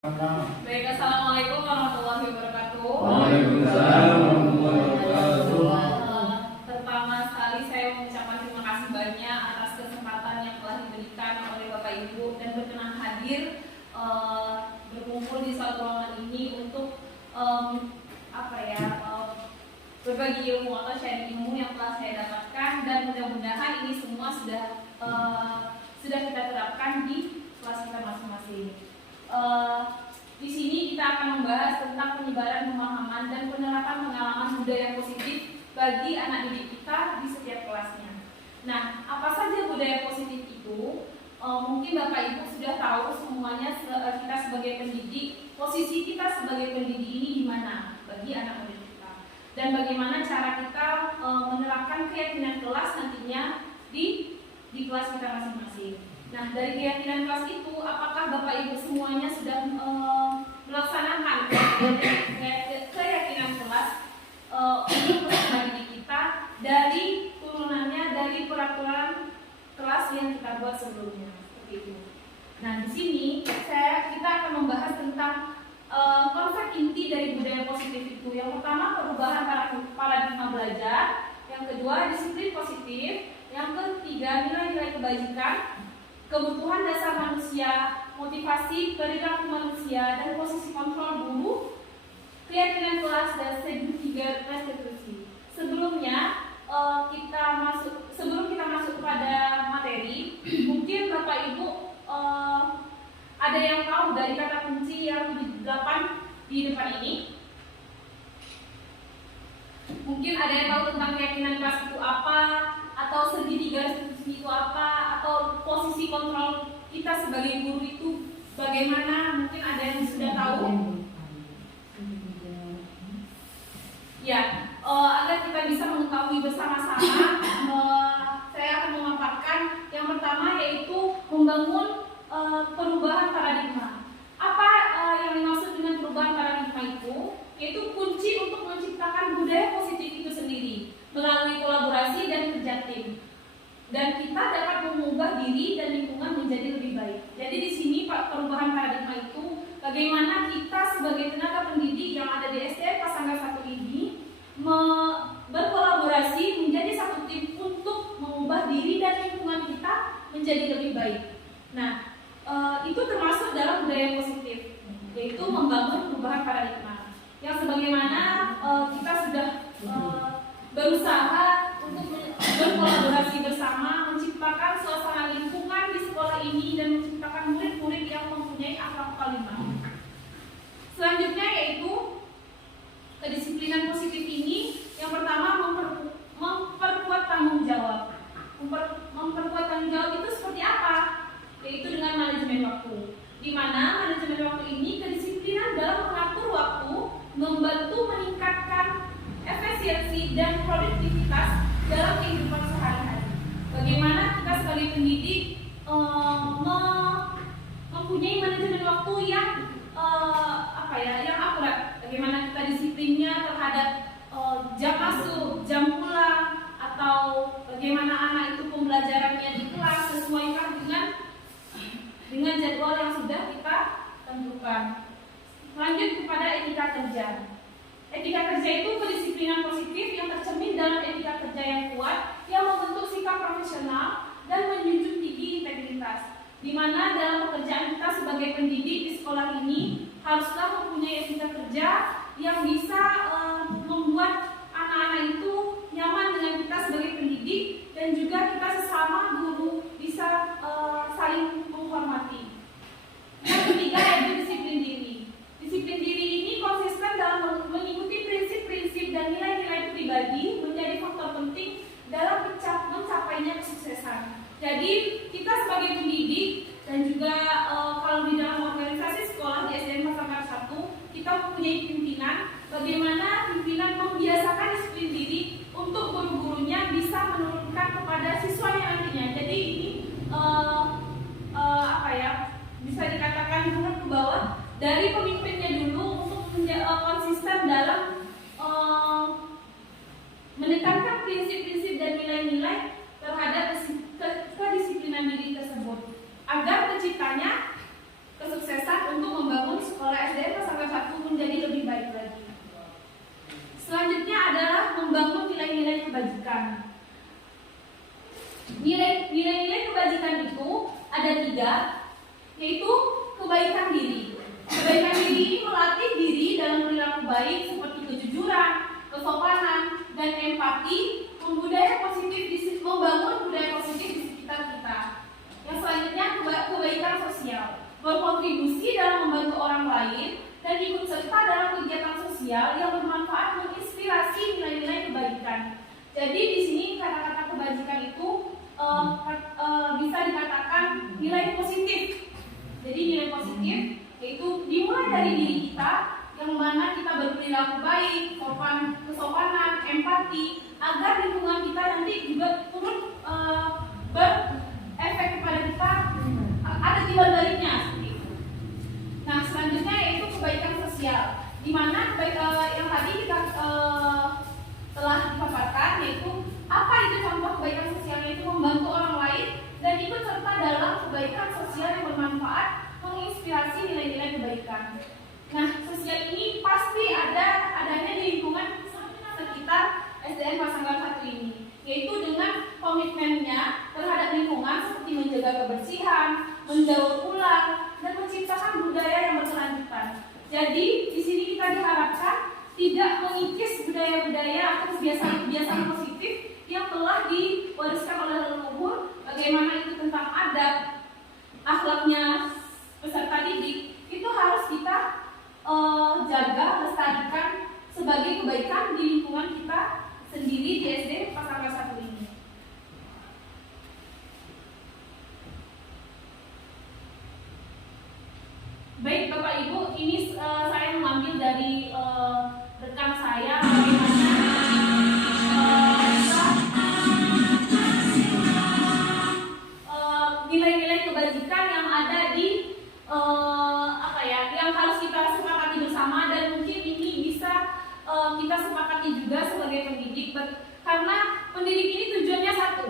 Baik, assalamualaikum warahmatullahi wabarakatuh. Waalaikumsalam warahmatullahi wabarakatuh. Pertama sekali saya mengucapkan terima kasih banyak atas kesempatan yang telah diberikan oleh Bapak Ibu dan berkenan hadir berkumpul di suatu ruangan ini untuk berbagi ilmu atau sharing ilmu yang telah saya dapatkan, dan mudah-mudahan ini semua sudah kita terapkan di kelas kita masing-masing. Di sini kita akan membahas tentang penyebaran pemahaman dan penerapan pengalaman budaya positif bagi anak didik kita di setiap kelasnya. Nah, apa saja budaya positif itu? Mungkin Bapak Ibu sudah tahu semuanya, kita sebagai pendidik, posisi kita sebagai pendidik ini di mana bagi anak didik kita, dan bagaimana cara kita menerapkan keyakinan kelas nantinya di kelas kita masing-masing. Nah, dari keyakinan kelas itu, apakah Bapak Ibu semuanya sudah melaksanakan keyakinan kelas untuk peserta didik kita dari turunannya dari peraturan kelas yang kita buat sebelumnya, seperti itu. Nah, di sini kita akan membahas tentang konsep inti dari budaya positif itu. Yang pertama, perubahan paradigma belajar. Yang kedua, disiplin positif. Yang ketiga, nilai-nilai kebajikan, kebutuhan dasar manusia, motivasi, perilaku manusia, dan posisi kontrol guru, keyakinan kelas, dan segitiga restitusi. Sebelum kita masuk kepada materi, mungkin Bapak Ibu ada yang tahu dari kata kunci yang 8 di depan ini? Mungkin ada yang tahu tentang keyakinan kelas itu apa, atau segitiga restitusi itu apa, atau posisi kontrol kita sebagai guru itu bagaimana? Mungkin ada yang sudah tahu? Ya, agar kita bisa mengetahui bersama-sama, saya akan memaparkan yang pertama, yaitu membangun perubahan paradigma. Apa yang dimaksud dengan perubahan paradigma itu? Yaitu kunci untuk menciptakan budaya positif itu sendiri melalui kolaborasi dan kerja tim. Dan kita dapat mengubah diri dan lingkungan menjadi lebih baik. Jadi di sini perubahan paradigma itu bagaimana kita sebagai tenaga pendidik yang ada di SDN Pasangga 1 ini berkolaborasi menjadi satu tim untuk mengubah diri dan lingkungan kita menjadi lebih baik. Nah, itu termasuk dalam budaya positif, yaitu membangun perubahan paradigma. Yang sebagaimana kita sudah berusaha untuk berkolaborasi bersama, menciptakan suasana lingkungan di sekolah ini dan menciptakan murid-murid yang mempunyai akhlak kalimah. Selanjutnya yaitu kedisiplinan positif ini. Yang pertama, memperkuat tanggung jawab. Memperkuat tanggung jawab itu seperti apa? Yaitu dengan manajemen waktu. Di mana manajemen waktu ini kedisiplinan dalam mengatur waktu membantu meningkatkan efisiensi dan produktivitas dalam kehidupan sehari-hari. Bagaimana kita sebagai pendidik mempunyai manajemen waktu yang yang akurat. Bagaimana kita disiplinnya terhadap jam masuk, jam pulang, atau bagaimana anak itu pembelajarannya di kelas sesuaikan dengan jadwal yang sudah kita tentukan. Lanjut kepada etika kerja. Etika kerja itu kedisiplinan positif yang tercermin dalam etika kerja yang kuat, yang membentuk sikap profesional dan menjunjung tinggi integritas. Di mana dalam pekerjaan kita sebagai pendidik di sekolah ini haruslah mempunyai etika kerja yang bisa membuat anak-anak itu nyaman dengan kita sebagai pendidik, dan juga kita sesama guru bisa saling menghormati. Yang ketiga yaitu disiplin diri. Disiplin diri ini konsisten dalam mengikuti prinsip-prinsip dan nilai-nilai pribadi menjadi faktor penting dalam mencapainya kesuksesan. Jadi kita sebagai pendidik dan juga kalau di dalam organisasi sekolah di SDN Pasangga 1 kita mempunyai pimpinan. Bagaimana pimpinan membiasakan disiplin diri untuk guru-gurunya bisa menurunkan kepada siswanya nantinya. Jadi ini bisa dikatakan turun ke bawah dari pemimpinnya dulu untuk konsisten dalam menekankan prinsip-prinsip dan nilai-nilai terhadap kedisiplinan diri tersebut, agar terciptanya kesuksesan untuk membangun ini melatih diri dalam perilaku baik seperti kejujuran, kesopanan, dan empati, membangun budaya positif di sekitar kita. Yang selanjutnya kebaikan sosial, berkontribusi dalam membantu orang lain dan ikut serta dalam kegiatan sosial yang bermanfaat menginspirasi nilai-nilai kebaikan. Jadi di sini kata-kata kebajikan itu bisa dikatakan nilai positif. Jadi nilai positif yaitu dimulai dari diri kita, yang mana kita berperilaku baik, kesopanan, empati, agar lingkungan kita nanti juga turut berefek kepada kita, ada timbal baliknya seperti itu. Nah selanjutnya yaitu kebaikan sosial, di mana yang tadi kita telah dipaparkan, yaitu apa itu contoh kebaikan sosial, yaitu membantu orang lain dan ikut serta dalam kebaikan sosial yang bermanfaat, menginspirasi nilai-nilai kebaikan. Nah, sosial ini pasti adanya di lingkungan sekitar SDN Pasanggal 1 ini, yaitu dengan komitmennya terhadap lingkungan seperti menjaga kebersihan, mendaur ulang, dan menciptakan budaya yang berkelanjutan. Jadi, di sini kita diharapkan tidak mengikis budaya-budaya atau kebiasaan-kebiasaan positif yang telah diwariskan oleh leluhur, bagaimana itu tentang adab, akhlaknya peserta didik, itu harus kita jaga, lestarikan sebagai kebaikan di lingkungan kita sendiri di SD Pasanggal 1 ini. Baik Bapak Ibu, ini saya mengambil dari rekan saya bagaimana nilai-nilai kebajikan yang ada di yang harus kita sepakati bersama, dan mungkin ini bisa kita sepakati juga sebagai pendidik, karena pendidik ini tujuannya satu,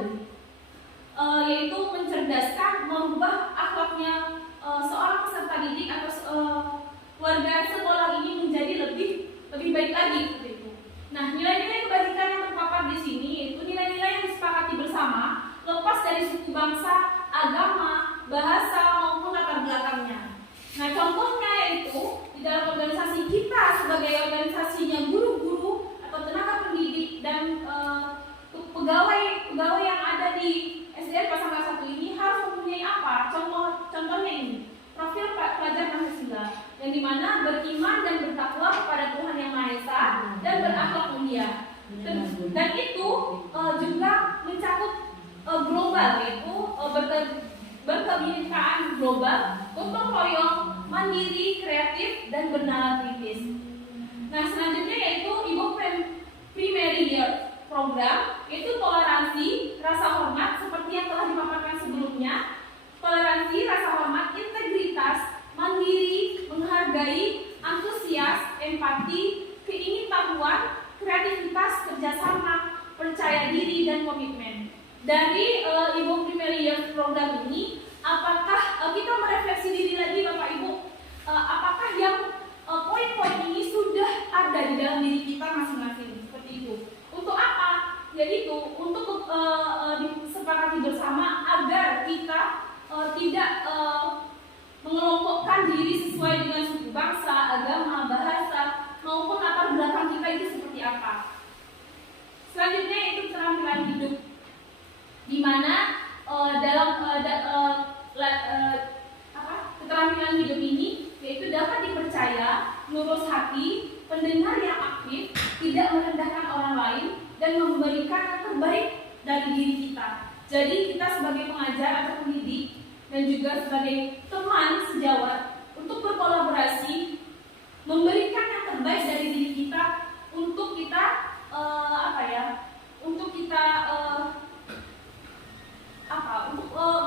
yaitu mencerdaskan, merubah akhlaknya seorang peserta didik atau warga sekolah ini menjadi lebih baik lagi seperti itu. Nah, nilai-nilai kebajikan yang terpapar di sini yaitu nilai-nilai yang disepakati bersama, lepas dari suku bangsa, agama, bahasa maupun latar belakangnya. Nah, contohnya yaitu di dalam organisasi kita sebagai organisasinya guru-guru atau tenaga pendidik dan pegawai yang ada di SDN Pasanggal 1 ini harus mempunyai apa? Contohnya ini, profil pelajar Pancasila, yang dimana beriman dan bertakwa kepada Tuhan Yang Maha Esa dan berakhlak mulia. Dan itu juga mencakup global, yaitu berkebinekaan global, gotong royong, mandiri, kreatif, dan bernalar kritis. Nah, selanjutnya yaitu Ibu Primary Year Program, yaitu toleransi, rasa hormat seperti yang telah dipaparkan sebelumnya. Toleransi, rasa hormat, integritas, mandiri, menghargai, antusias, empati, keingintahuan, kreativitas, kerjasama, percaya diri, dan komitmen. Dari Ibu Primary Year Program ini, apakah kita merefleksi diri lagi Bapak Ibu, apakah yang poin-poin ini sudah ada di dalam diri kita masing-masing, seperti itu. Untuk apa? Yaitu untuk disepakati bersama agar kita tidak mengelompokkan diri sesuai dengan suku bangsa, agama, bahasa maupun latar belakang kita itu seperti apa. Selanjutnya yaitu keterampilan hidup, di mana dalam keterampilan hidup ini yaitu dapat dipercaya, lurus hati, pendengar yang aktif, tidak merendahkan orang lain, dan memberikan yang terbaik dari diri kita. Jadi kita sebagai pengajar atau pendidik dan juga sebagai teman sejawat untuk berkolaborasi, memberikan yang terbaik dari diri kita untuk kita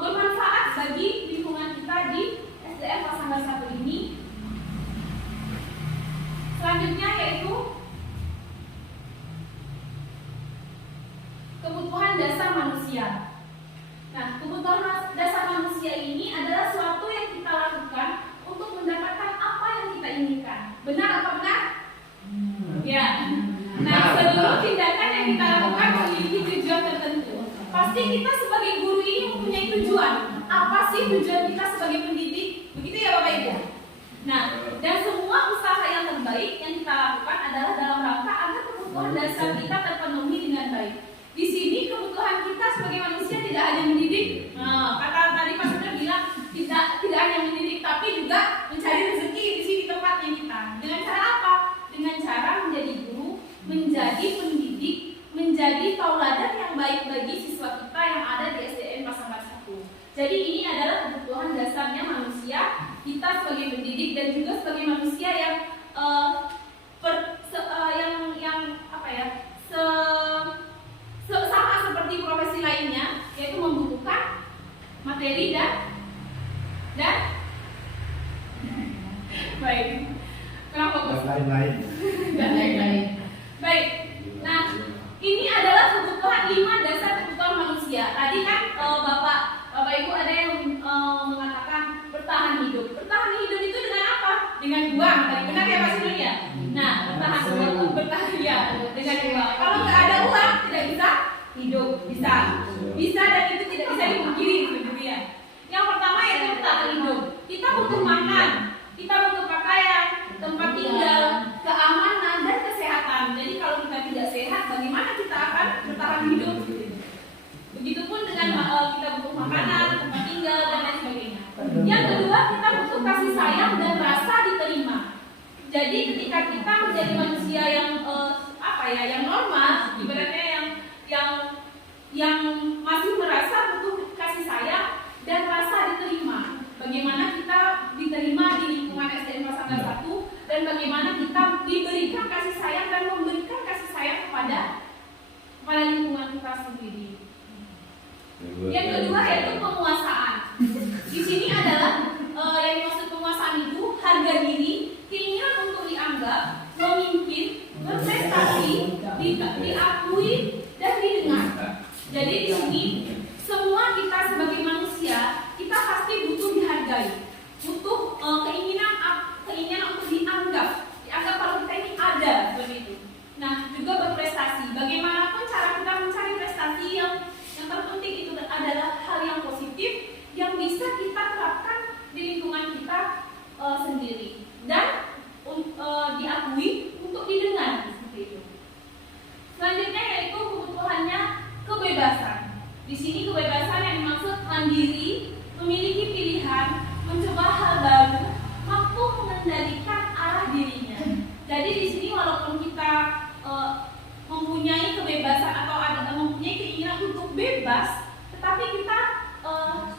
bermanfaat bagi lingkungan kita di SDN Pasanggal 1 ini. Selanjutnya yaitu kebutuhan dasar manusia. Nah, kebutuhan dasar manusia ini adalah suatu yang kita lakukan untuk mendapatkan apa yang kita inginkan. Benar apa benar? Ya. Nah, seluruh tindakan yang kita lakukan memiliki tujuan tertentu. Pasti kita sebagai guru ini mempunyai tujuan. Apa sih tujuan kita sebagai pendidik? Begitu ya Bapak Ibu? Nah, dan semua kebutuhan dasar kita terpenuhi dengan baik. Di sini kebutuhan kita sebagai manusia tidak hanya mendidik. Nah, kata tadi Pak Sudar bilang tidak hanya mendidik, tapi juga mencari rezeki di sini tempatnya kita. Dengan cara apa? Dengan cara menjadi guru, menjadi pendidik, menjadi tauladan yang baik bagi siswa kita yang ada di SDN Pasaman 1. Jadi ini adalah kebutuhan dasarnya manusia, kita sebagai pendidik dan juga sebagai manusia yang sama seperti profesi lainnya, yaitu membutuhkan materi dan baik. Kenapa Bos? Dan lain-lain. Dan lain-lain. Baik. Nah, ini adalah kebutuhan 5 dasar kebutuhan manusia. Tadi kan Bapak Ibu ada yang mengatakan bertahan hidup. Bertahan hidup itu dengan apa? Dengan uang. Tadi benar ya Pak Sudar ya? Nah, bertahan ya dengan uang. Kalau nggak ada uang tidak bisa hidup. Bisa dan itu tidak bisa dipungkiri begitu ya. Yang pertama yaitu bertahan hidup. Kita butuh makan, kita butuh pakaian, tempat tinggal, keamanan dan kesehatan. Jadi kalau kita tidak sehat, bagaimana kita akan bertahan hidup? Begitupun dengan kita butuh makanan, tempat tinggal dan lain sebagainya. Yang kedua, kita butuh kasih sayang dan rasa diterima. Jadi ketika kita menjadi manusia yang yang normal, ibaratnya yang masih merasa butuh kasih sayang dan rasa diterima. Bagaimana kita diterima di lingkungan SDN Pasaman 1 dan bagaimana kita diberikan kasih sayang dan memberikan kasih sayang kepada lingkungan kita sendiri. Yang kedua yaitu penguasaan. Di sini adalah yang dimaksud penguasaan itu harga diri, keinginan untuk dianggap, memimpin, berprestasi, diakui dan didengar. Jadi di sini semua kita sebagai manusia kita pasti butuh dihargai, butuh keinginan untuk dianggap kalau kita ini ada seperti itu. Nah juga berprestasi. Bagaimanapun cara kita mencari prestasi yang terpenting itu adalah hal yang positif yang bisa kita terapkan di lingkungan kita sendiri dan diakui untuk didengar seperti itu. Selanjutnya yaitu kebutuhannya kebebasan. Di sini kebebasan yang dimaksud mandiri, memiliki pilihan, mencoba hal baru, mampu mengendalikan arah dirinya. Jadi di sini walaupun kita mempunyai kebebasan atau mempunyai keinginan untuk bebas, tetapi kita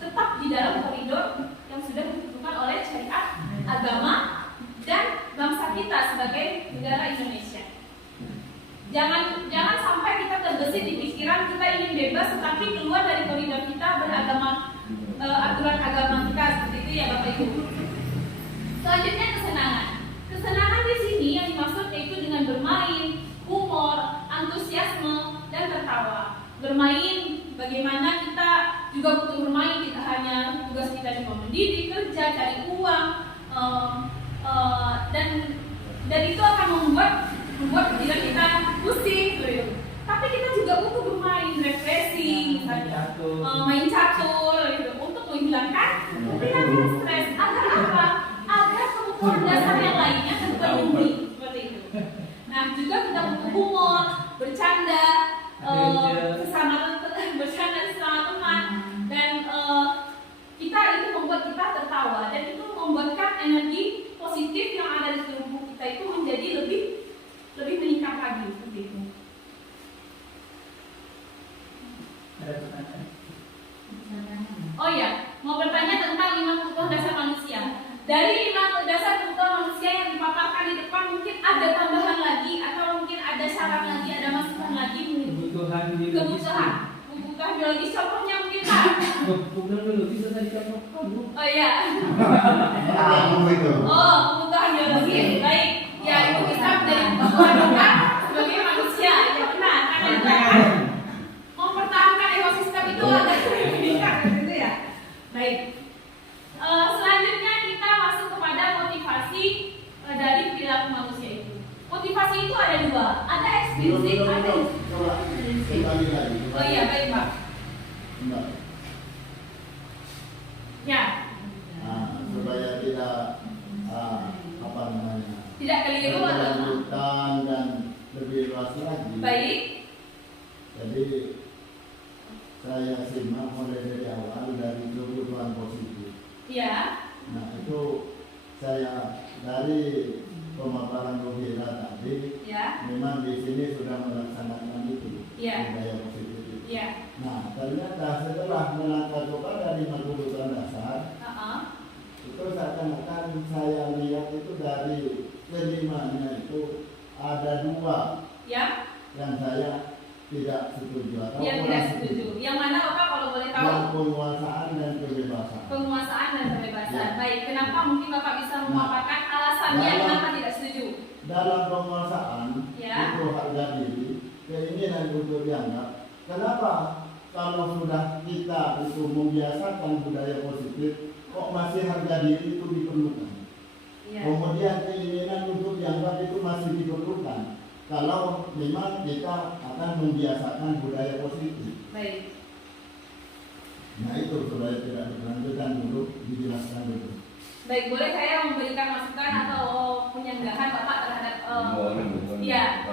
tetap di dalam koridor yang sudah ditentukan oleh syariat agama dan bangsa kita sebagai negara Indonesia. Jangan sampai kita terbesit di pikiran kita ingin bebas tetapi keluar dari koridor kita beragama, aturan agama kita seperti itu ya Bapak Ibu. Selanjutnya kesenangan. Kesenangan di sini yang dimaksud yaitu dengan bermain, humor, antusiasme dan tertawa. Bermain, bagaimana kita juga butuh bermain, tidak hanya tugas kita cuma mendidik, kerja, cari uang, dan itu akan membuat pikiran kita pusing, gitu. Tapi kita juga butuh bermain, refreshing, misalnya main catur, gitu, untuk menghilangkan stres. Agar apa? Agar kebutuhan dasar yang lainnya terpenuhi, seperti itu. Nah, juga kita butuh humor, bercanda, bercanda sesama teman, dan kita itu membuat kita tertawa dan itu membuatkan energi positif yang ada di tubuh kita itu menjadi lebih meningkat lagi seperti itu. Oh ya, mau bertanya tentang 5 kebutuhan dasar manusia. Dari 5 dasar kebutuhan manusia yang dipaparkan di depan mungkin ada tambahan lagi atau mungkin ada syarat lagi, ada masukan lagi. Kebutuhan biologis contohnya mungkin Pak. Kebutuhan biologis tadi contohkan. Oh iya. Itu. Oh, kebutuhan biologis. Baik. Ya, Ibu bisa menjadi kebutuhan kita sebagai manusia. Ya benar. Karena kita kan mempertahankan ekosistem itu agar meningkat gitu ya. Baik. Selanjutnya kita masuk kepada motivasi dari perilaku manusia itu. Motivasi itu ada 2. Ada eksplisit, ada implisit. Oh iya, baik Pak. Ya. Supaya tidak tidak keliru atau dan lebih luas evaluasi lagi. Baik. Jadi saya simak mulai dari awal dari kebutuhan positif. Ya. Nah itu saya dari pemaparan Bu Hira tadi, Ya. memang di sini sudah melaksanakan itu Ya. budaya positif itu. Ya. Nah ternyata setelah menangkap kepada 5 kebutuhan dasar, itu seakan-akan saya lihat itu dari kelimanya itu ada 2 Ya. yang saya tidak setuju atau Yang tidak setuju. Yang mana Bapak kalau boleh tahu? yang penguasaan dan kebebasan. Penguasaan dan kebebasan. Ya. Baik. Kenapa mungkin Bapak bisa memaparkan alasannya dalam- kenapa tidak setuju? Dalam penguasaan Ya. itu harga diri, keinginan untuk dianggap. Kenapa kalau sudah kita itu membiasakan budaya positif, kok masih harga diri itu diperlukan? Ya. Kemudian keinginan untuk dianggap itu masih diperlukan. Kalau memang kita akan membiasakan budaya positif. Baik. Nah itu supaya tidak dilanjutkan dulu, dijelaskan dulu. Baik, boleh saya memberikan masukan atau penyanggahan Bapak terhadap ya.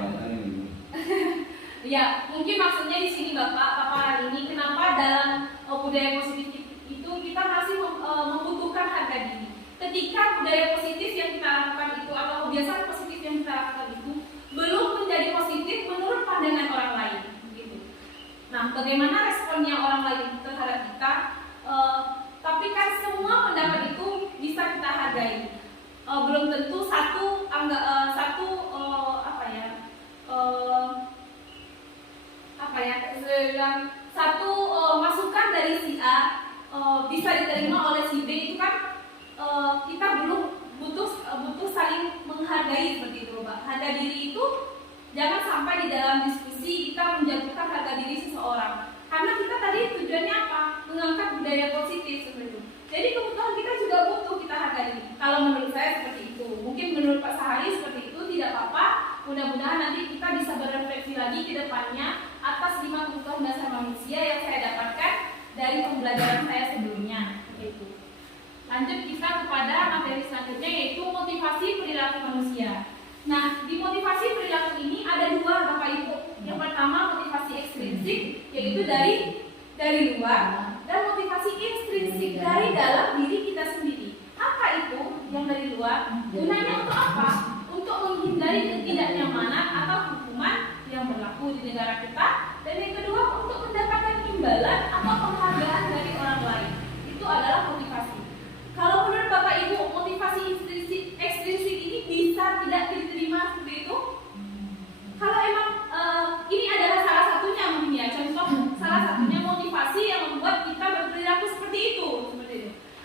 Ya, mungkin maksudnya di sini Bapak paparan ini kenapa dalam budaya positif itu kita masih membutuhkan harga diri. Ketika budaya positif yang kita lakukan itu atau kebiasaan positif yang kita lakukan itu belum menjadi positif menurut pandangan orang lain, gitu. Nah, bagaimana responnya orang lain terhadap kita? Tapi kan semua pendapat itu bisa kita hargai. Belum tentu satu masukan dari si A bisa diterima oleh si B itu kan kita belum butuh saling menghargai seperti itu, Pak. Harga diri itu jangan sampai di dalam diskusi kita menjatuhkan harga diri seseorang. Karena kita tadi tujuannya apa? Mengangkat budaya positif seperti itu. Jadi kebutuhan kita juga butuh kita hargai. Kalau menurut saya seperti itu. Mungkin menurut Pak Sahari seperti itu tidak apa-apa. Mudah-mudahan nanti kita bisa berefleksi lagi ke depannya atas 5 kebutuhan dasar manusia yang saya dapatkan dari pembelajaran saya sebelumnya. Itu. Lanjut kita kepada materi selanjutnya yaitu motivasi perilaku manusia. Nah, di motivasi perilaku ini ada 2 Bapak Ibu. Yang pertama motivasi ekstrinsik yaitu dari luar dan motivasi intrinsik dari dalam diri kita sendiri. Apa itu yang dari luar? Gunanya untuk apa? Untuk menghindari ketidaknyamanan atau hukuman yang berlaku di negara kita. Dan yang kedua untuk mendapatkan imbalan atau penghargaan dari orang lain. Itu adalah motivasi. Kalau menurut Bapak Ibu, motivasi ekstrinsik ini bisa tidak diterima seperti itu? Kalau emang ini adalah salah satunya mungkin ya, contoh salah satunya motivasi yang membuat kita berperilaku seperti itu.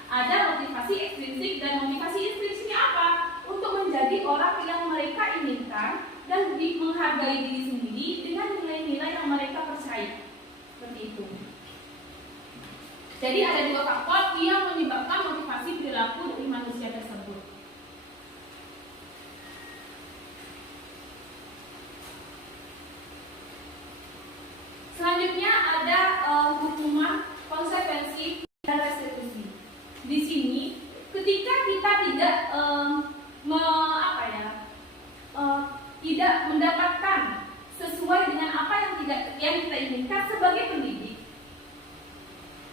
Ada motivasi ekstrinsik dan motivasi intrinsiknya apa? Untuk menjadi orang yang mereka inginkan dan menghargai diri sendiri dengan nilai-nilai yang mereka percaya. Seperti itu. Jadi ada 2 faktor yang menyebabkan motivasi perilaku dari manusia tersebut. Selanjutnya ada hukuman, konsekuensi, dan restitusi. Di sini, ketika kita tidak mendapatkan sesuai dengan apa yang kita inginkan sebagai pendidik.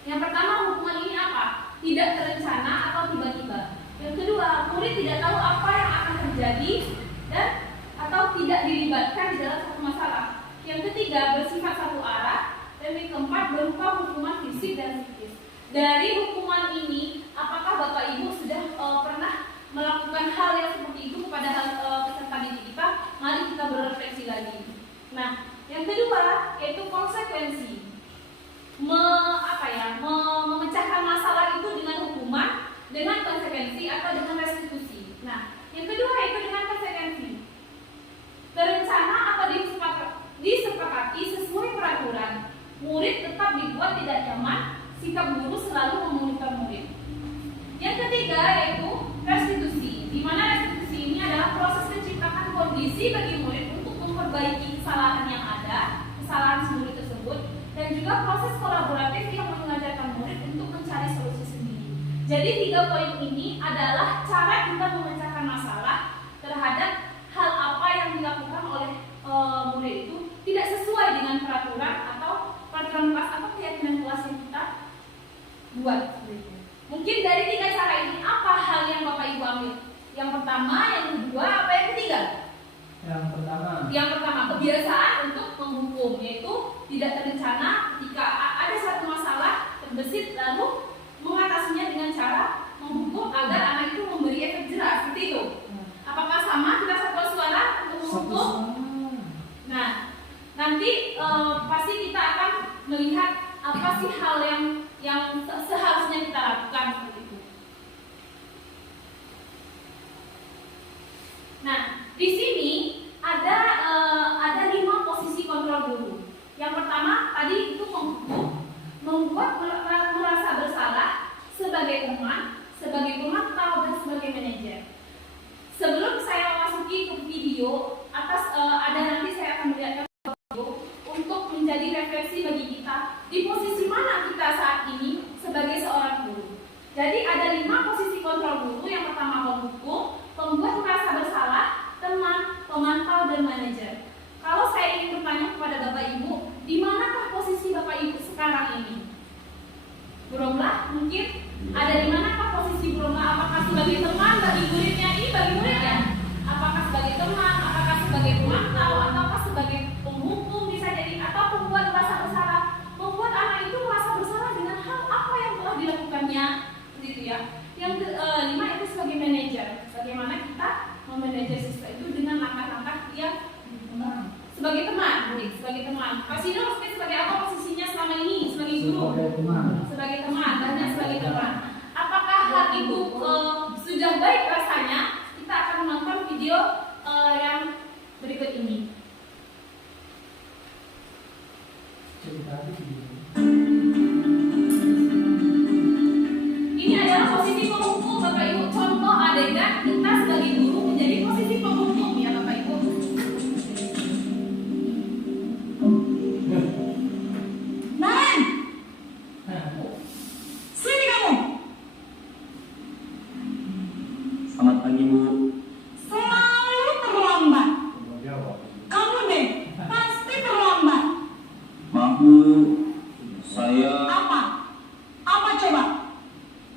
Yang pertama, hukuman ini apa? Tidak terencana atau tiba-tiba. Yang kedua, murid tidak tahu apa yang akan terjadi dan atau tidak dilibatkan di dalam satu masalah. Yang ketiga, bersifat satu arah. Dan yang keempat, berupa hukuman fisik dan psikis. Dari hukuman ini, apakah Bapak Ibu sudah pernah melakukan hal yang seperti itu kepada peserta didik kita? Mari kita berefleksi lagi. Nah, yang kedua yaitu konsekuensi. Memecahkan masalah itu dengan hukuman, dengan konsekuensi atau dengan restitusi. Nah, yang kedua yaitu dengan konsekuensi. Terencana atau disepakati sesuai peraturan. Murid tetap dibuat tidak nyaman, sikap guru selalu memonitor murid. Yang ketiga yaitu restitusi, di mana restitusi ini adalah proses menciptakan kondisi bagi murid untuk memperbaiki kesalahan yang ada, kesalahan si murid tersebut, dan juga proses kolaboratif yang mengajarkan murid untuk mencari solusi sendiri. Jadi 3 poin ini adalah cara kita memecahkan masalah terhadap hal apa yang dilakukan oleh murid peraturan atau peraturan kelas atau keyakinan kelas yang kita buat. Mungkin dari 3 cara ini apa hal yang Bapak Ibu ambil? Yang pertama, yang kedua, apa yang ketiga? Yang pertama kebiasaan untuk menghukum, yaitu tidak terencana ketika ada satu masalah terbesit lalu mengatasinya dengan cara menghukum agar anak itu memberi efek jerah, seperti itu. Apakah sama kita satu suara untuk menghukum? Nah, nanti pasti kita akan melihat apa sih hal yang seharusnya kita lakukan seperti itu. Nah, di sini ada 5 posisi kontrol guru. Yang pertama tadi itu menghukum, membuat merasa bersalah sebagai teman, sebagai pemantau dan sebagai manajer. Sebelum saya memasuki ke video atas ada nanti saya akan melihatkan video untuk menjadi refleksi bagi kita di posisi mana kita saat ini sebagai seorang guru. Jadi ada 5 posisi kontrol guru. Yang pertama menghukum, membuat merasa bersalah, teman, pemantau dan manajer. Kalau saya ingin bertanya kepada Bapak Ibu, di manakah posisi Bapak Ibu sekarang ini? Buromlah mungkin ada di manakah posisi Buromlah? Apakah sebagai teman bagi muridnya ini bagi muridnya? Apakah sebagai teman? Apakah sebagai pemantau? Ataukah sebagai penghukum bisa jadi? Atau membuat merasa bersalah? Membuat anak itu merasa bersalah dengan hal apa yang telah dilakukannya? Seperti itu ya. Yang kelima itu sebagai manajer. Bagaimana kita memanajer siswa itu dengan langkah-langkah yang sebagai teman, sebagai teman. Pak Sino sebagai apa posisinya selama ini sebagai guru? Sebagai teman, banyak sebagai teman. Apakah hal itu sudah baik rasanya? Kita akan menonton video yang berikut ini. Ini adalah posisi penghukum, Bapak Ibu. Contoh adegan kita sebagai guru menjadi posisi penghukum ya Bapak Ibu. Sini kamu. Selamat pagi Bu. Selalu terlambat. Kamu deh pasti terlambat. Maaf Bu, saya Apa? Apa coba?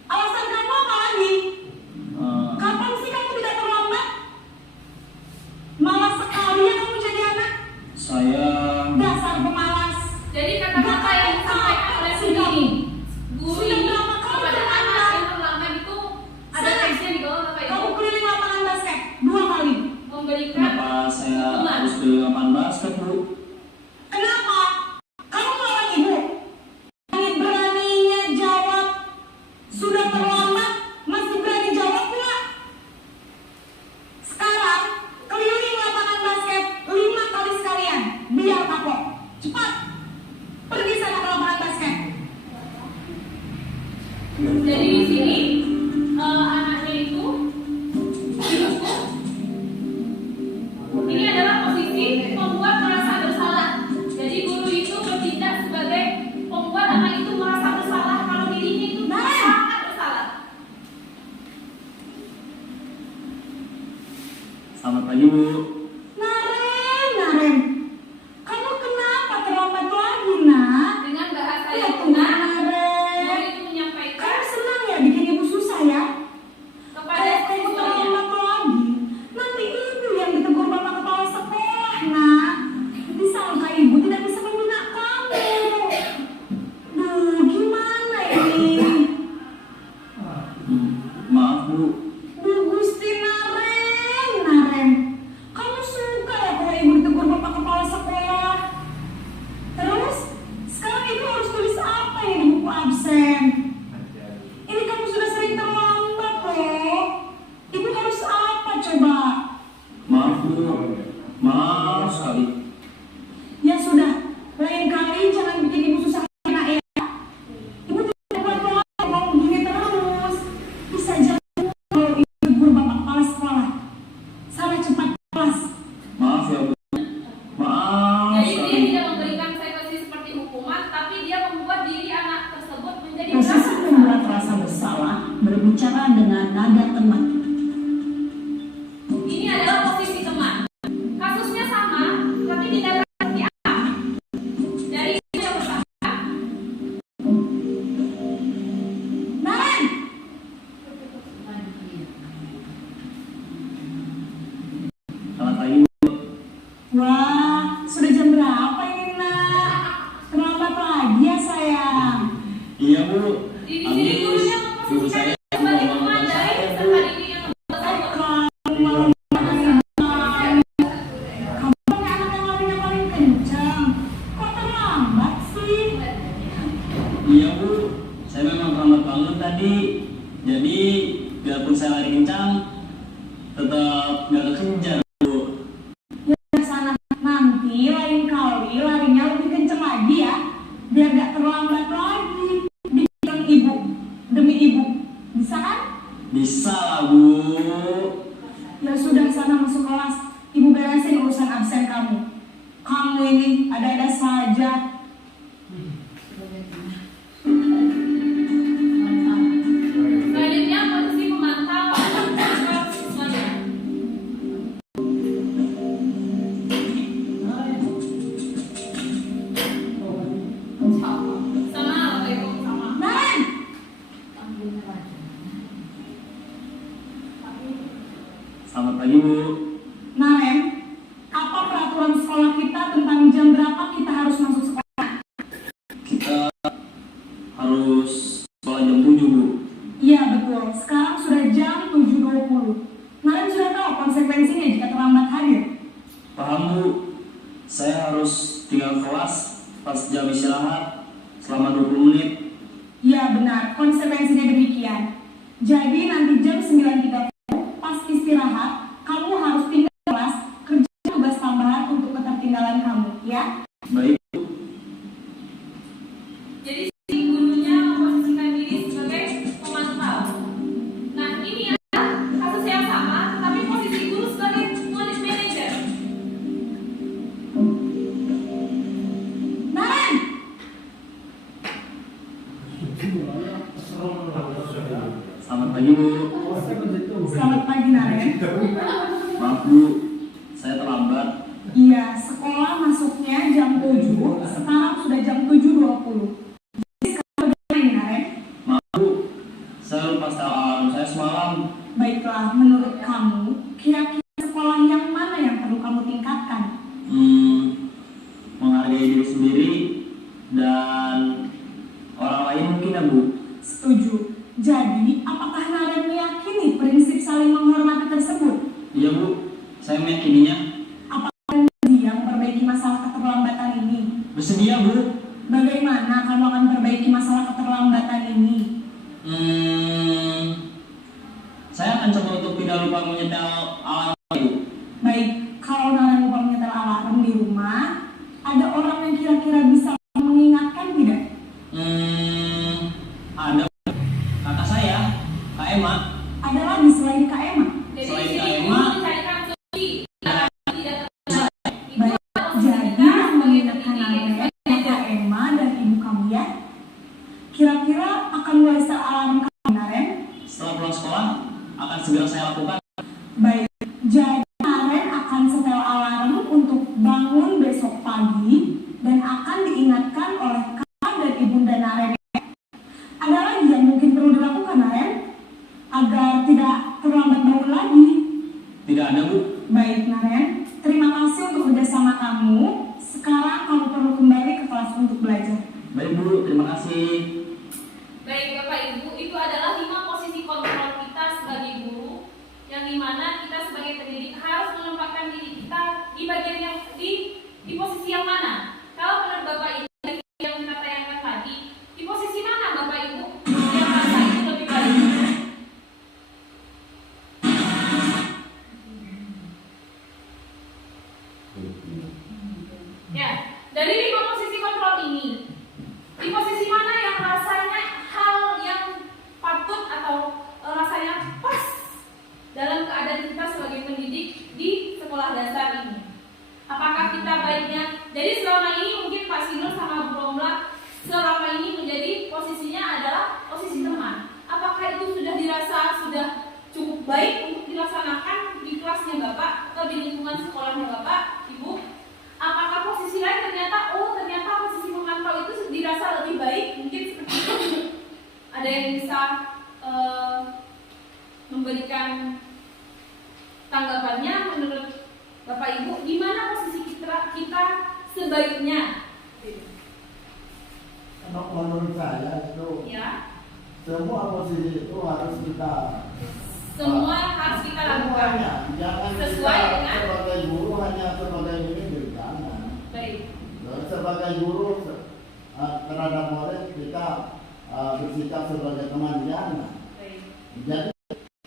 Alasan kamu apa lagi? Kapan sih kamu tidak terlambat? Malas sekali ya kamu jadi anak. saya Dasar pemalas. Jadi kata-kata yang disampaikan oleh si guru ini kepada anak yang terlambat itu ada teksnya di bawah Bapak Ibu. Kamu keliling lapangan basket 2 kali. Memberikan kenapa saya harus ke lapangan basket Bu? Kenapa? Kamu melawan ibu. Beraninya jawab. Sudah terlambat masih berani jawab pula. Sekarang keliling lapangan basket 5 kali sekalian. Biar kapok. Cepat. Pergi sana ke lapangan basket. Jadi di sini anaknya itu dihukum. Ini adalah posisi membuat merasa bersalah. Jadi guru itu bertindak sebagai membuat anak itu merasa bersalah kalau dirinya itu sangat bersalah. Selamat pagi Bu. Naren. Kamu kenapa terlambat lagi, nak? Dengan bahasa Ya yang Tuhan, benar, guru Naren. itu menyampaikan Kamu senang ya bikin ibu susah ya? kepada Kamu siswanya. terlambat lagi. Nanti ibu yang ditegur bapak kepala sekolah, nak. Disangka ibu tidak bisa membina kamu. Duh, gimana ini? Maaf Bu, Duh, Gusti Naren. Kamu suka ya kalau ibu ditegur bapak kepala sekolah? Terus, sekarang ibu harus tulis apa ya di buku absen? Ini kamu sudah sering terlambat loh. Ibu harus apa coba? maaf Bu, maaf sekali. Ya sudah, lain kali jangan bikin ibu susah nak ya. Ibu tidak buat kalau begini terus. Bisa jadi kalau ibu tegur bapak kepala sekolah. Sana cepat kelas. Maaf ya Bu. Maaf Jadi dia sekali. tidak memberikan sanksi seperti hukuman, tapi dia membuat diri anak tersebut menjadi Posisi membuat rasa bersalah, berbicara dengan nada teman. Ini adalah posisi teman. Kasusnya sama, tapi Bu. Di sini gurunya Guru saya sebagai mau pemandai saya serta Bu. didik yang membantu. Kamu punya anak yang larinya paling kencang. Kok terlambat sih? Iya Bu, saya memang terlambat bangun tadi. Jadi biarpun saya lari kencang, tetap nggak kekejar Bu. Ya sana nanti lain kali larinya lebih kencang lagi ya, biar gak terlambat lagi. Bikin ibu demi ibu, bisa kan? Bisa lah Bu. Ya sudah sana masuk kelas, ibu beresin urusan absen kamu. Kamu ini ada-ada saja. Selanjutnya posisi pemantau siswanya. Sama Bapak Ibu sama. Naren, Selamat pagi Bu. Naren, apa peraturan sekolah kita tentang jam berapa kita harus masuk sekolah? Kita harus sekolah jam 7 Bu. Iya betul, sekarang sudah jam 7.20. Naren sudah tahu konsekuensinya jika terlambat hadir. Paham Bu. Saya harus tinggal kelas pas jam istirahat selama 20 menit. Iya benar, konsekuensinya demikian. Jadi nanti jam 9.30 pas istirahat, kamu harus tinggal kelas, kerja tugas tambahan untuk ketertinggalan kamu, ya? Baik Bu. Jadi si gurunya memposisikan diri sebagai pemantau. Nah ini adalah kasus yang sama, tapi posisi guru sebagai knowledge manager. Naren, Selamat pagi Bu. selamat pagi Naren. Maaf Bu, saya terlambat. Iya, sekolah masuknya jam 7, sekarang sudah jam 7.20. Jadi sekarang bagaimana ini Naren? Maaf Bu, saya lupa setel alarm saya semalam. Baiklah, menurut kamu, kira-kira sekolah yang mana yang perlu kamu tingkatkan? Menghargai diri sendiri dan orang lain mungkin ya Bu. Setuju. Jadi, apakah Naren meyakini prinsip saling menghormati tersebut? Iya Bu, saya meyakininya. Apakah dia memperbaiki masalah keterlambatan ini? Bersedia Bu. Bagaimana kamu akan memperbaiki masalah keterlambatan ini? Saya akan coba untuk tidak lupa menyetel alarm Bu. Baik, kalau Naren lupa menyetel alarm di rumah, ada orang yang kira-kira bisa mengingatkan tidak? Ada kakak saya, Kak Emma. Ada lagi selain Kak Emma? Jadi Selain di sini Kak guru Emma. mencarikan solusi. Tidak Baik, jadi yang mengingatkan Naren Kak Emma dan ibu kamu ya. Kira-kira akan mulai setel alarm kamu Naren? Setelah pulang sekolah, akan segera saya lakukan. Baik, jadi Naren akan setel alarm untuk bangun besok pagi dan akan diingatkan oleh kakak dan ibunda Naren. Ada lagi yang mungkin perlu dilakukan Naren agar tidak terlambat bangun lagi? Tidak ada Bu. Baik Naren, terima kasih untuk kerjasama kamu. Sekarang kamu perlu kembali ke kelas untuk belajar. Baik Bu, terima kasih. Baik Bapak Ibu, itu adalah 5 posisi kontrol kita sebagai guru, yang dimana kita sebagai pendidik harus menempatkan diri kita di bagian yang di posisi yang mana. Kalau menurut Bapak Ibu yang kita tayangkan tadi, di posisi mana Bapak Ibu yang rasa itu lebih baik? Ya, dari 5 posisi kontrol ini, di posisi mana yang rasanya hal yang patut atau rasanya pas dalam keadaan kita sebagai pendidik di sekolah dasar ini? Apakah kita baiknya, jadi selama ini mungkin Pak Sinur sama Bu Romla selama ini menjadi posisinya adalah posisi teman. Apakah itu sudah dirasa sudah cukup baik untuk dilaksanakan di kelasnya Bapak atau di lingkungan sekolahnya Bapak, Ibu? Apakah posisi lain ternyata posisi pemantau itu dirasa lebih baik? Mungkin seperti itu. Ada yang bisa memberikan tanggapannya menurut Bapak Ibu, di mana posisi kita sebaiknya? menurut saya itu Ya, semua posisi itu harus kita semua harus kita lakukan. semuanya, jangan Sesuai kita dengan- sebagai guru hanya sebagai ini jangan. Baik. Sebagai guru terhadap murid kita bersikap sebagai teman jangan. Baik. Jadi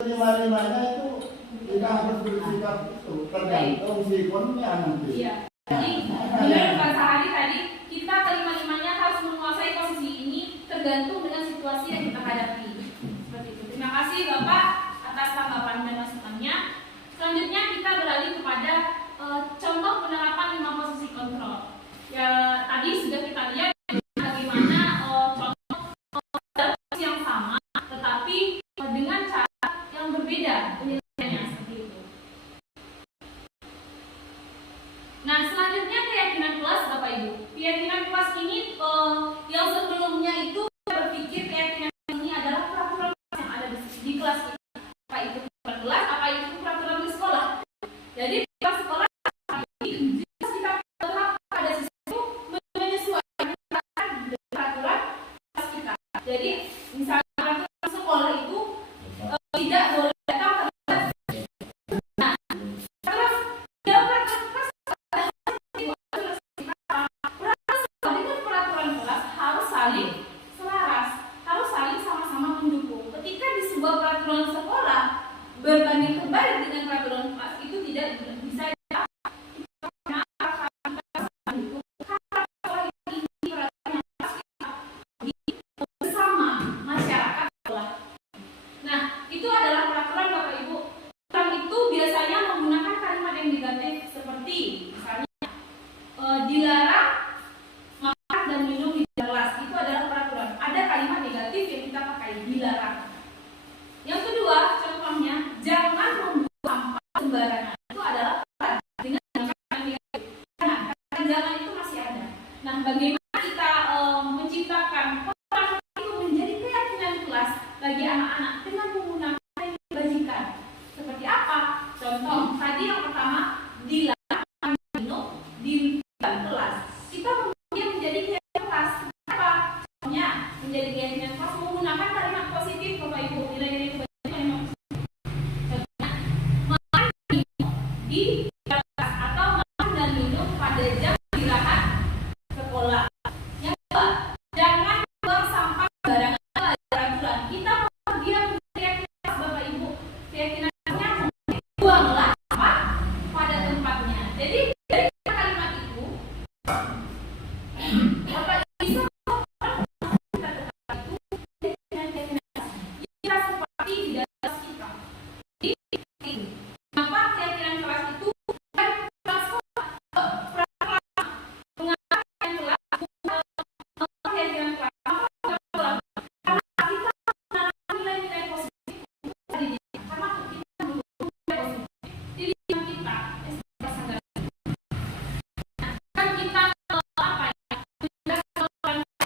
lima-limanya itu kita harus bersikap itu tergantung sikonnya nanti. Iya. Jadi benar Pak Sahadi tadi kita kelima-limanya harus menguasai posisi ini tergantung dengan situasi yang kita hadapi. Seperti itu. Terima kasih Bapak atas tanggapan dan masukannya. Selanjutnya kita beralih kepada contoh penerapan 5 posisi kontrol. Ya tadi sudah kita lihat bagaimana contoh posisi yang sama tetapi dengan cara yang berbeda penilaiannya seperti itu. Nah, selanjutnya keyakinan kelas Bapak Ibu. Keyakinan kelas ini yang sebelumnya itu berpikir keyakinan ini adalah peraturan yang ada di kelas kita. Apa itu peraturan kelas, apa itu peraturan di sekolah. Jadi di kelas sekolah jika kita berharap pada sesuatu menyesuaikan dengan peraturan kelas kita. Jadi misalnya peraturan sekolah itu tidak boleh datang terlambat. Nah, terus dalam peraturan kelas peraturan kelas harus saling selaras, harus saling sama-sama mendukung. Ketika di sebuah peraturan sekolah berbanding terbalik dengan peraturan kelas itu tidak bisa bersama masyarakat sekolah. Nah, itu adalah peraturan Bapak Ibu. Peraturan itu biasanya menggunakan kalimat yang negatif seperti misalnya dilarang makan dan minum di kelas. Itu adalah peraturan. Ada kalimat negatif yang kita pakai, dilarang. Yang kedua, contohnya jangan membuang sampah sembarangan. Itu adalah peraturan dengan kalimat negatif. Nah, kata jangan itu masih ada. Nah, bagaimana kita menciptakan peraturan itu menjadi keyakinan kelas bagi anak-anak dengan menggunakan yang dibajikan. Seperti apa? Contoh, tadi yang pertama dilarang makan dan minum di kelas. Kita kemudian menjadi keyakinan kelas. Apa? Contohnya menjadi keyakinan kelas menggunakan kalimat positif Bapak Ibu. Nilai-nilai kebaikan kalimat positif. Contohnya makan dan minum di kelas atau makan dan minum pada jam istirahat sekolah. Yang kedua, jangan buang sampah sembarangan. Peraturan kita dia menjadi keyakinan kelas Bapak Ibu. Keyakinannya buanglah sampah pada tempatnya. Jadi dari kalimat itu Bapak bisa kita seperti di dalam kita. Jadi kenapa keyakinan kelas itu bukan kelas sekolah, mengapa keyakinan kelas karena kita menanam nilai-nilai positif dari diri, karena kita mendukung nilai positif di diri kita. Kan kita apa ya?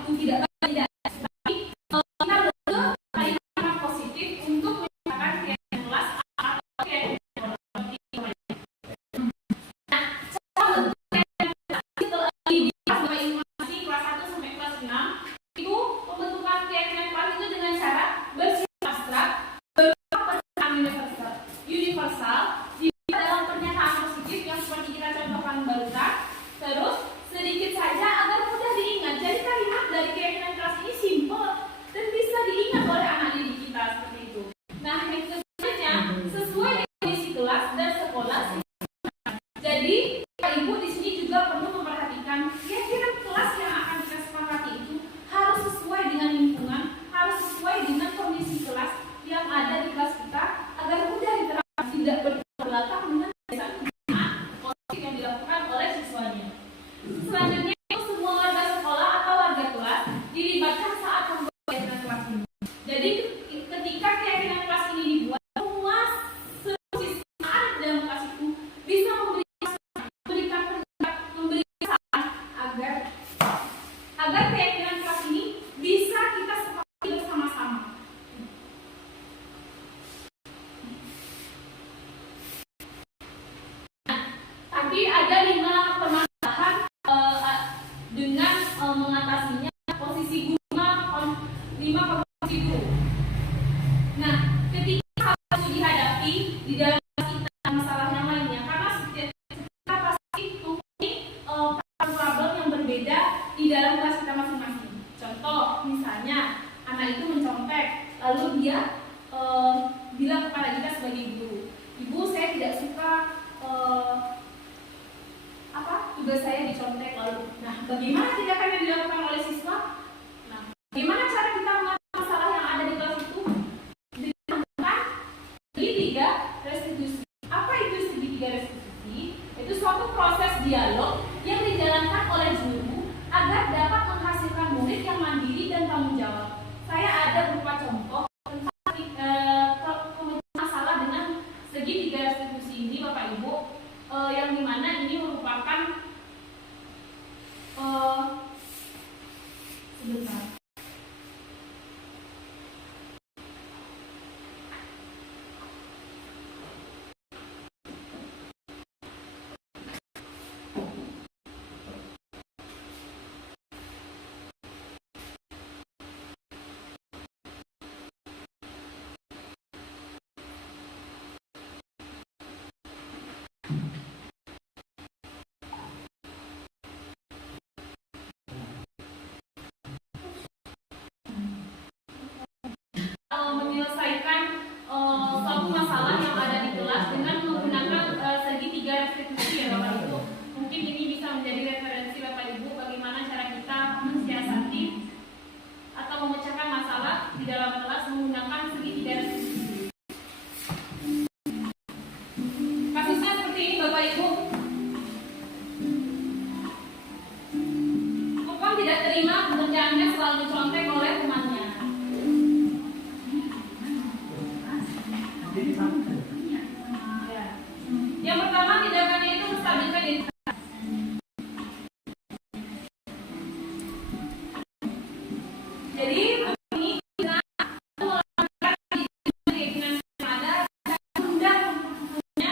Tidak tidak, tapi kita betul kalimat positif untuk menciptakan keyakinan kelas atau keyakinan seperti itu. Nah, cara bentuk di kelas informasi kelas 1 sampai kelas 6 itu pembentukan keyakinan kelas itu dengan cara bersifat abstrak, berupa pernyataan universal, juga dalam pernyataan positif yang seperti kita contohkan barusan. Terus sedikit saja agar mudah diingat. Jadi kalimat dari keyakinan kelas ini simpel dan bisa diingat oleh anak didik kita seperti itu. Nah, yang selanjutnya sesuai dengan kondisi kelas dan sekolah. Jadi Pak Ibu di sini juga perlu memperhatikan keyakinan kelas yang akan kita sepakati itu harus sesuai dengan lingkungan, harus sesuai dengan kondisi kelas yang ada di kelas kita agar mudah diterapkan, tidak berlatar dengan kebiasaan positif yang dilakukan oleh siswanya. Selanjutnya semua warga sekolah atau warga kelas dilibatkan saat membuat keyakinan kelas ini. Jadi ketika keyakinan kelas ini dibuat, semua siswa ada di dalam kelas itu bisa memberikan pendapat, memberikan saran agar keyakinan kelas ini bisa kita sepakati bersama-sama. Nah, tapi ada 5 permasalahan dengan mengatasinya posisi guru 5 komposisi itu. Nah, ketika hal itu dihadapi di dalam kita masalah yang lainnya, karena setiap kita pasti mempunyai problem yang berbeda di dalam kelas kita masing-masing. Contoh, misalnya anak itu mencontek, lalu dia bilang kepada kita sebagai guru, ibu saya tidak suka tugas saya dicontek. Lalu, nah bagaimana tindakan yang dilakukan oleh siswa? Nah, bagaimana cara kita mengatasi masalah yang ada di kelas itu? Dengan menggunakan segitiga restitusi. Apa itu segitiga restitusi? Itu suatu proses dialog yang dijalankan oleh guru agar dapat menghasilkan murid yang mandiri dan tanggung jawab. Saya ada berupa contoh tentang masalah dengan segitiga restitusi ini, Bapak Ibu, yang dimana ini merupakan sebentar. Menyelesaikan suatu masalah yang ada di kelas dengan menggunakan segitiga restitusi ya Bapak Ibu. Mungkin ini bisa menjadi referensi Bapak Ibu bagaimana cara kita mensiasati atau memecahkan masalah di dalam kelas menggunakan segitiga restitusi. Kasusnya seperti ini Bapak Ibu. Kupon tidak terima pekerjaannya selalu dicontek oleh temannya. Yang pertama, tindakannya itu menstabilkan identitas. Jadi ini kita melakukan keyakinan yang ada dan undang tentunya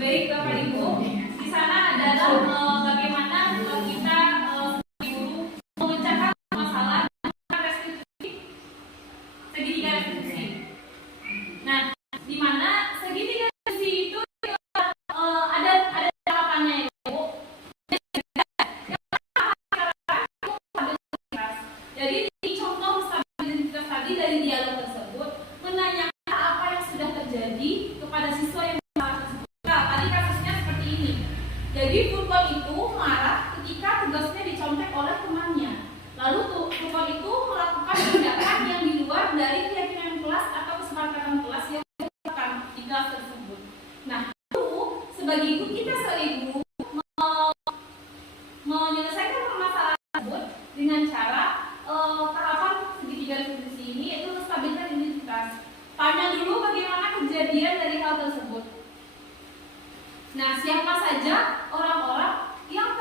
baik Bapak Ibu, di sana adalah bagaimana kita guru memecahkan masalah dengan restitusi segitiga restitusi. Nah, di mana segitiga restitusi itu ada tahapannya ya Bu. Jadi di contoh stabilitas tadi dari dialog tersebut menanyakan apa yang sudah terjadi kepada siswa yang tadi kasusnya seperti ini. Jadi Furqon itu marah ketika tugasnya dicontek oleh temannya. Lalu Furqon itu melakukan tindakan yang di luar dari keyakinan kelas atau kesepakatan kelas yang dilakukan di kelas tersebut. Nah, itu sebagai ibu kita sebagai guru menyelesaikan permasalahan tersebut dengan cara tahapan segitiga restitusi ini yaitu menstabilkan identitas. Tanya dulu bagaimana kejadian dari hal tersebut. Nah, siapa saja orang-orang yang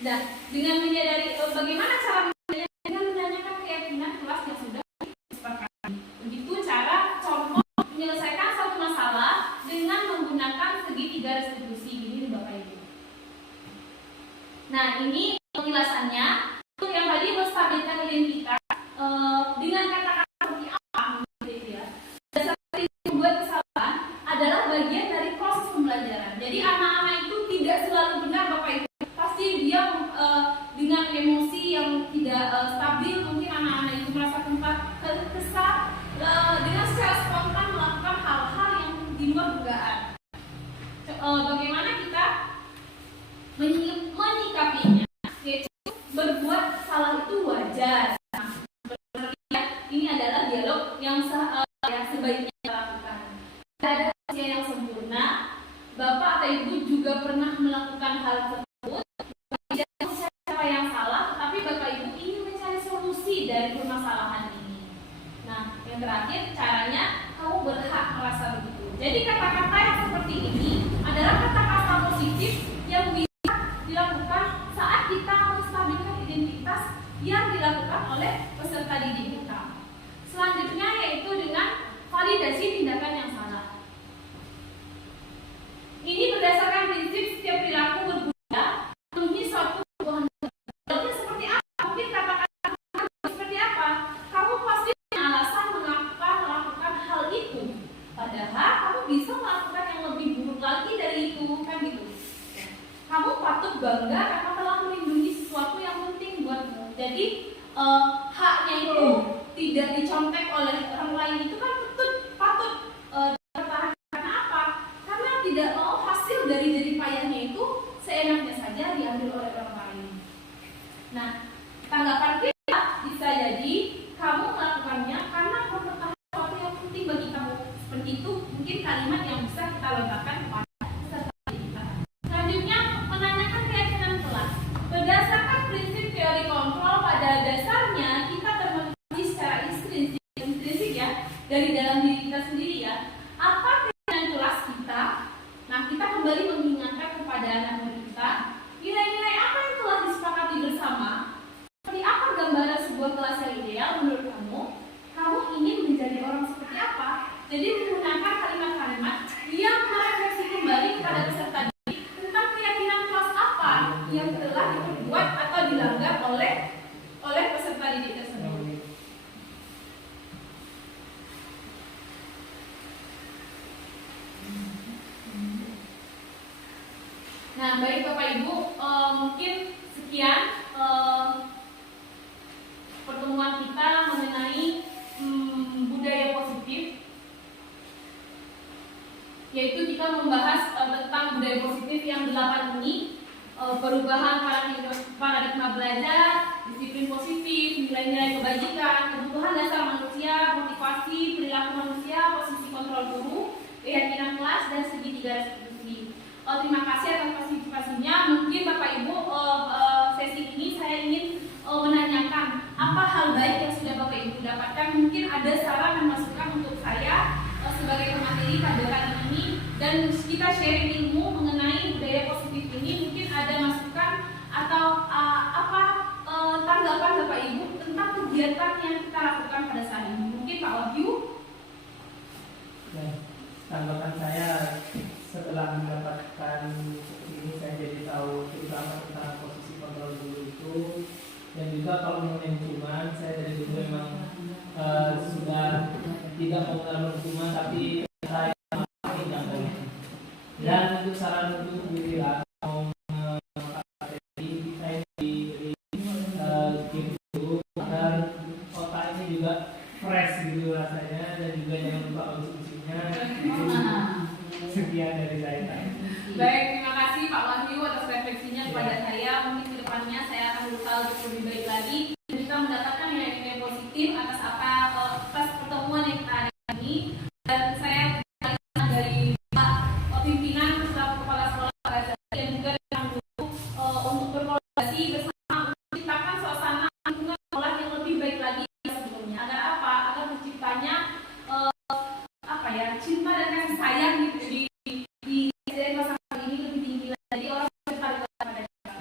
Nah, dengan menyadari bagaimana cara dengan menanyakan keyakinan kelas yang sudah disepakati. Begitu cara contoh menyelesaikan satu masalah dengan menggunakan segitiga restitusi ini Bapak Ibu. Nah, ini penjelasannya. Untuk yang tadi menstabilkan identitas dengan kata-kata seperti apa gitu ya. Dasar membuat kesalahan adalah bagian dari proses pembelajaran. Jadi anak-anak itu tidak selalu benar Bapak Ibu. Pasti dia dengan emosi yang tidak stabil, mungkin anak-anak itu merasa kesal dengan secara spontan melakukan hal-hal yang di luar dugaan. Bagaimana kita menyikapinya? Yaitu berbuat salah itu wajar. Ini adalah dialog yang sebaiknya dilakukan. Tidak ada manusia yang sempurna. Bapak atau Ibu juga pernah melakukan hal tersebut. Tidak siapa yang salah, tetapi Bapak Ibu ingin mencari solusi dari permasalahan ini. Nah, yang terakhir caranya kamu berhak merasa begitu. Jadi kata-kata yang seperti ini adalah kata-kata positif yang bisa dilakukan saat kita menstabilkan identitas yang dilakukan oleh peserta didik kita. Selanjutnya yaitu dengan validasi tindakan yang salah. Ini berdasarkan prinsip setiap perilaku berbeda memenuhi suatu kebutuhan. Contohnya seperti apa? Mungkin kata-kata seperti apa? Kamu pasti punya alasan mengapa melakukan hal itu. Padahal kamu bisa melakukan yang lebih buruk lagi dari itu, kan gitu. Kamu patut bangga karena telah melindungi sesuatu yang penting buatmu. Jadi haknya itu tidak dicontek oleh orang lain itu kan patut dipertahankan. Karena apa? Karena tidak mau hasil dari jerih payahnya itu seenaknya saja diambil oleh orang lain. Nah, tanggapan kita bisa jadi kamu melakukannya karena mempertahankan sesuatu yang penting bagi kamu. Seperti itu mungkin kalimat yang bisa kita lontarkan kepada peserta kita. Selanjutnya, menanyakan keyakinan kelas. Berdasarkan prinsip teori kontrol, pada dasarnya kita termotivasi secara intrinsik ya, dari dalam diri kita sendiri ya. Apa keyakinan kelas kita? Nah, kita kembali mengingatkan kepada anak murid kita, nilai-nilai apa yang telah disepakati bersama? Seperti apa gambaran sebuah kelas yang ideal menurut kamu? Kamu ingin menjadi orang seperti apa? Jadi menggunakan kalimat-kalimat yang merefleksi kembali kepada peserta didik tentang keyakinan kelas apa yang telah diperbuat atau dilanggar oleh peserta didik tersebut. Nah, baik Bapak Ibu, mungkin sekian pertemuan kita mengenai budaya positif, yaitu kita membahas tentang budaya positif yang 8 ini, perubahan paradigma belajar, disiplin positif, nilai-nilai kebajikan, kebutuhan dasar manusia, motivasi, perilaku manusia, posisi kontrol guru, keyakinan kelas, dan segitiga restitusi. Terima kasih atas partisipasinya. Mungkin Bapak Ibu, sesi ini saya ingin menanyakan apa hal baik yang sudah Bapak Ibu dapatkan. Mungkin ada saran dan masukan untuk saya sebagai pemateri pada kali ini, dan kita sharing ilmu mengenai budaya positif ini. Mungkin ada masukan atau tanggapan Bapak Ibu tentang kegiatan yang kita lakukan pada saat ini. Mungkin Pak Wahyu. Ya, tanggapan saya setelah mendapatkan ini, saya jadi tahu terutama tentang posisi kontrol dulu itu, dan juga kalau mengenai hukuman, saya dari dulu memang sudah tidak mengenal hukuman, tapi saya tidak boleh. Dan untuk saran untuk diri mau materi saya di dulu agar otak ini juga fresh gitu rasanya, dan juga jangan lupa konsumsinya. Sekian dari saya. Baik, terima kasih Pak Wahyu atas refleksinya kepada saya. Mungkin ke depannya saya akan berusaha untuk lebih baik lagi dan kita mendapatkan nilai-nilai positif atas pertemuan yang kita ada ini. Dan saya dari Pak pimpinan selaku kepala sekolah dan juga dengan guru untuk berkolaborasi bersama untuk menciptakan suasana lingkungan sekolah yang lebih baik lagi sebelumnya. Agar apa? Agar terciptanya cinta dan kasih sayang di pasangan ini lebih tinggi lagi. Jadi orang berpadu pada kita.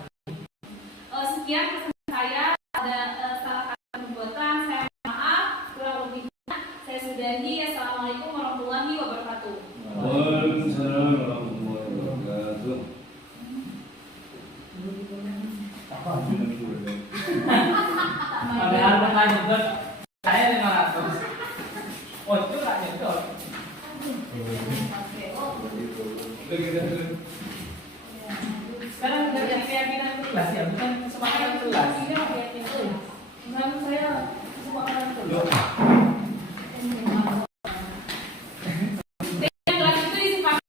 sekian pesan saya. Ada salah kata perbuatan, saya maaf. Kurang lebihnya saya sudahi. Assalamualaikum warahmatullahi wabarakatuh. Waalaikumsalam warahmatullahi wabarakatuh. Apa bilang gue? Padahal pernah nyedot saya 500. Oh itu nggak nyedot. Sekarang udah jadi keyakinan kelas ya, bukan kesepakatan kelas. Ini keyakinan kelas. Menurut saya kesepakatan kelas.